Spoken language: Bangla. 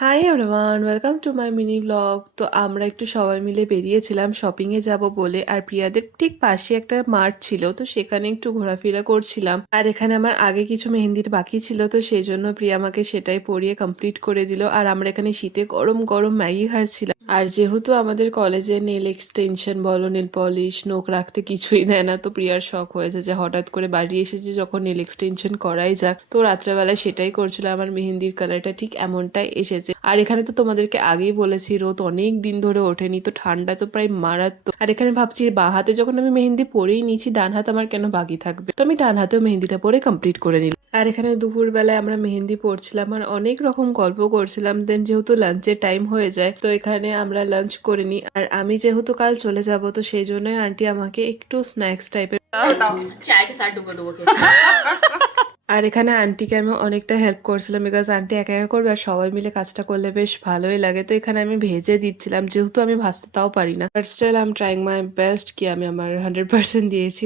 Hi everyone, welcome to my mini blog. তো আমরা একটু সবাই মিলে বেরিয়েছিলাম শপিংয়ে যাব বলে। আর প্রিয়াদের ঠিক পাশে একটা মার্ট ছিল, তো সেখানে একটু ঘোরাফেরা করছিলাম। আর এখানে আমার আগে কিছু মেহেন্দির বাকি ছিল, তো সেই জন্য প্রিয়া আমাকে সেটাই পরিয়ে কমপ্লিট করে দিল। আর আমরা এখানে শীতে গরম গরম ম্যাগি খাচ্ছিলাম। আর যেহেতু আমাদের কলেজে নেল এক্সটেনশন বলো, নেল পলিশ, নোখ রাখতে কিছুই দেয় না, তো প্রিয়ার শখ হয়েছে যে হঠাৎ করে বাড়ি এসেছে যখন নেল এক্সটেনশন করাই যাক। তো রাত্রেবেলায় সেটাই করছিল। আমার মেহেন্দির কালারটা ঠিক এমনটাই এসেছে। আর এখানে তো তোমাদেরকে আগেই বলেছি রোদ অনেক দিন ধরে ওঠেনি, তো ঠান্ডা তো প্রায় মারাত্মক। আর এখানে ভাবছি বাঁ হাতে যখন আমি মেহেন্দি পরেই নিয়েছি, ডান হাত আমার কেন বাকি থাকবে। তো আমি ডান হাতেও মেহেন্দিটা পরে কমপ্লিট করে নিলাম। আর এখানে দুপুর বেলায় আমরা মেহেন্দি পড়ছিলাম আর অনেক রকম গল্প করছিলাম। দেন যেহেতু লাঞ্চের টাইম হয়ে যায়, তো এখানে আমরা লাঞ্চ করে নিই। আর আমি যেহেতু কাল চলে যাব, তো সেই জন্য আন্টি আমাকে একটু স্ন্যাক্স টাইপের चाय के साथ डुबो डुबो के আর এখানে আন্টিকে আমি অনেকটা হেল্প করছিলাম, বিকজ আন্টি একা একা করবে আর সবাই মিলে কাজটা করলে বেশ ভালোই লাগে। তো এখানে আমি ভেজে দিচ্ছিলাম, যেহেতু আমি ভাজতে তাও পারি না, but still I am trying my best, কি আমি আমার 100% দিয়েছি।